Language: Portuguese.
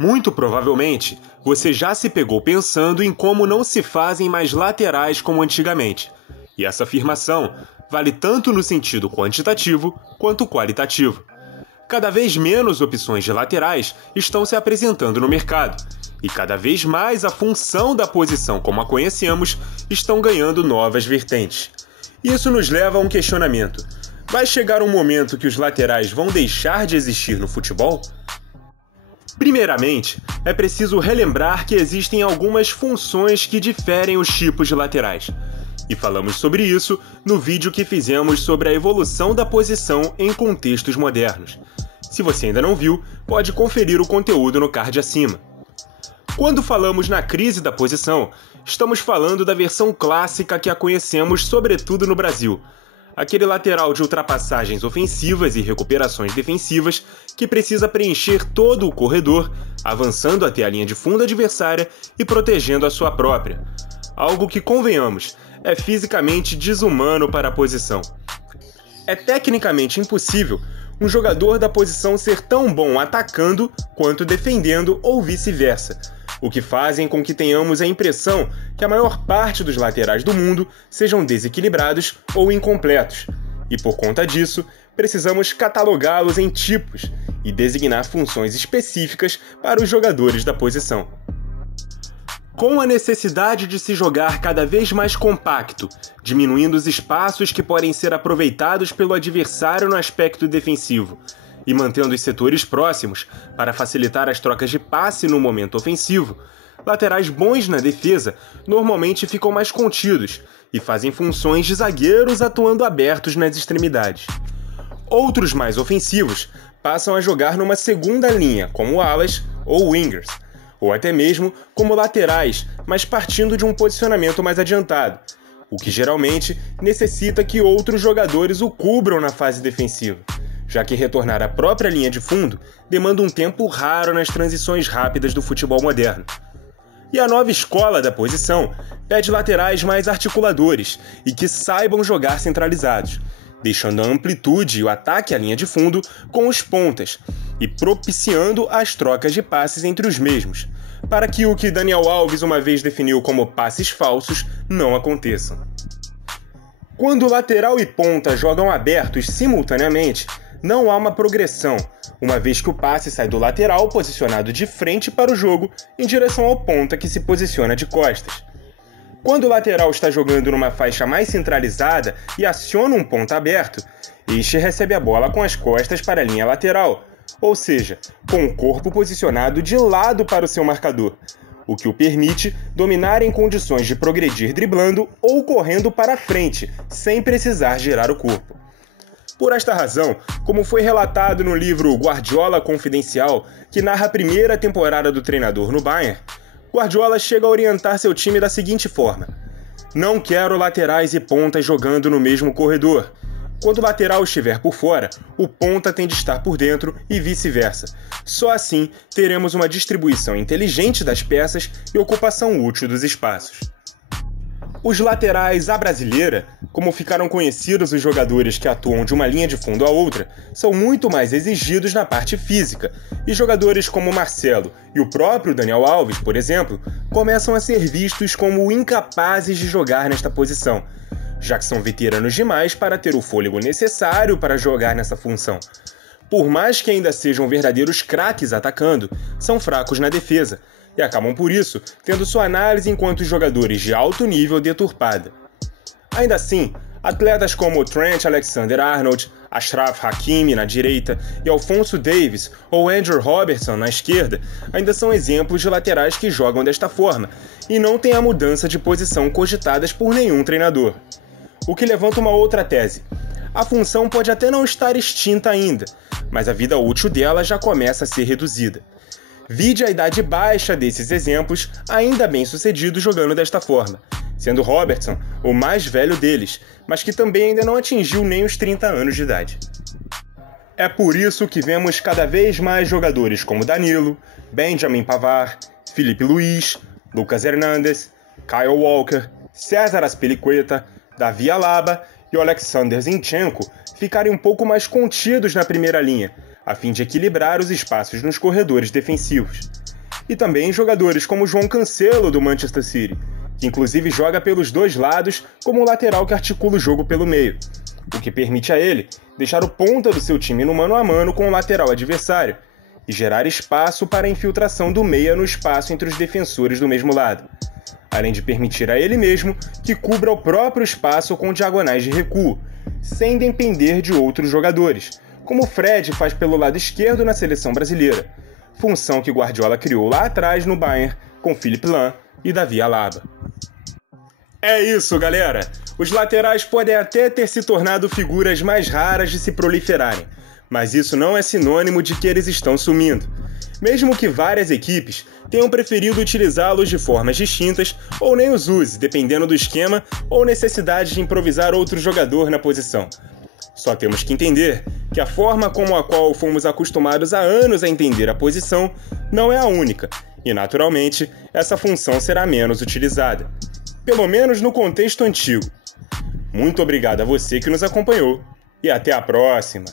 Muito provavelmente, você já se pegou pensando em como não se fazem mais laterais como antigamente. E essa afirmação vale tanto no sentido quantitativo quanto qualitativo. Cada vez menos opções de laterais estão se apresentando no mercado, e cada vez mais a função da posição como a conhecemos estão ganhando novas vertentes. Isso nos leva a um questionamento. Vai chegar um momento que os laterais vão deixar de existir no futebol? Primeiramente, é preciso relembrar que existem algumas funções que diferem os tipos de laterais. E falamos sobre isso no vídeo que fizemos sobre a evolução da posição em contextos modernos. Se você ainda não viu, pode conferir o conteúdo no card acima. Quando falamos na crise da posição, estamos falando da versão clássica que a conhecemos sobretudo no Brasil. Aquele lateral de ultrapassagens ofensivas e recuperações defensivas que precisa preencher todo o corredor, avançando até a linha de fundo adversária e protegendo a sua própria. Algo que, convenhamos, é fisicamente desumano para a posição. É tecnicamente impossível um jogador da posição ser tão bom atacando quanto defendendo ou vice-versa, o que fazem com que tenhamos a impressão que a maior parte dos laterais do mundo sejam desequilibrados ou incompletos, e por conta disso, precisamos catalogá-los em tipos e designar funções específicas para os jogadores da posição. Com a necessidade de se jogar cada vez mais compacto, diminuindo os espaços que podem ser aproveitados pelo adversário no aspecto defensivo, e mantendo os setores próximos para facilitar as trocas de passe no momento ofensivo, laterais bons na defesa normalmente ficam mais contidos e fazem funções de zagueiros atuando abertos nas extremidades. Outros mais ofensivos passam a jogar numa segunda linha, como alas ou wingers, ou até mesmo como laterais, mas partindo de um posicionamento mais adiantado, o que geralmente necessita que outros jogadores o cubram na fase defensiva, já que retornar à própria linha de fundo demanda um tempo raro nas transições rápidas do futebol moderno. E a nova escola da posição pede laterais mais articuladores e que saibam jogar centralizados, deixando a amplitude e o ataque à linha de fundo com os pontas e propiciando as trocas de passes entre os mesmos, para que o que Daniel Alves uma vez definiu como passes falsos não aconteçam. Quando lateral e ponta jogam abertos simultaneamente, não há uma progressão, uma vez que o passe sai do lateral posicionado de frente para o jogo em direção ao ponta que se posiciona de costas. Quando o lateral está jogando numa faixa mais centralizada e aciona um ponta aberto, este recebe a bola com as costas para a linha lateral, ou seja, com o corpo posicionado de lado para o seu marcador, o que o permite dominar em condições de progredir driblando ou correndo para frente, sem precisar girar o corpo. Por esta razão, como foi relatado no livro Guardiola Confidencial, que narra a primeira temporada do treinador no Bayern, Guardiola chega a orientar seu time da seguinte forma: não quero laterais e pontas jogando no mesmo corredor. Quando o lateral estiver por fora, o ponta tem de estar por dentro e vice-versa. Só assim teremos uma distribuição inteligente das peças e ocupação útil dos espaços. Os laterais à brasileira, como ficaram conhecidos os jogadores que atuam de uma linha de fundo a outra, são muito mais exigidos na parte física, e jogadores como Marcelo e o próprio Daniel Alves, por exemplo, começam a ser vistos como incapazes de jogar nesta posição, já que são veteranos demais para ter o fôlego necessário para jogar nessa função. Por mais que ainda sejam verdadeiros craques atacando, são fracos na defesa, e acabam por isso tendo sua análise enquanto jogadores de alto nível deturpada. Ainda assim, atletas como Trent Alexander-Arnold, Achraf Hakimi na direita e Alphonso Davies ou Andrew Robertson na esquerda ainda são exemplos de laterais que jogam desta forma e não têm a mudança de posição cogitadas por nenhum treinador. O que levanta uma outra tese. A função pode até não estar extinta ainda, mas a vida útil dela já começa a ser reduzida. Vide a idade baixa desses exemplos, ainda bem sucedidos jogando desta forma, sendo Robertson o mais velho deles, mas que também ainda não atingiu nem os 30 anos de idade. É por isso que vemos cada vez mais jogadores como Danilo, Benjamin Pavard, Filipe Luís, Lucas Hernandes, Kyle Walker, César Azpilicueta, Davi Alaba e Alexander Zinchenko ficarem um pouco mais contidos na primeira linha, a fim de equilibrar os espaços nos corredores defensivos. e também jogadores como João Cancelo do Manchester City, que inclusive joga pelos dois lados como um lateral que articula o jogo pelo meio, o que permite a ele deixar o ponta do seu time no mano a mano com o lateral adversário e gerar espaço para a infiltração do meia no espaço entre os defensores do mesmo lado, além de permitir a ele mesmo que cubra o próprio espaço com diagonais de recuo, sem depender de outros jogadores, como Fred faz pelo lado esquerdo na seleção brasileira, função que Guardiola criou lá atrás no Bayern com Philipp Lahm e Davi Alaba. É isso, galera! Os laterais podem até ter se tornado figuras mais raras de se proliferarem, mas isso não é sinônimo de que eles estão sumindo. Mesmo que várias equipes tenham preferido utilizá-los de formas distintas ou nem os use, dependendo do esquema ou necessidade de improvisar outro jogador na posição. Só temos que entender que a forma como a qual fomos acostumados há anos a entender a posição não é a única, e naturalmente essa função será menos utilizada. Pelo menos no contexto antigo. Muito obrigado a você que nos acompanhou e até a próxima!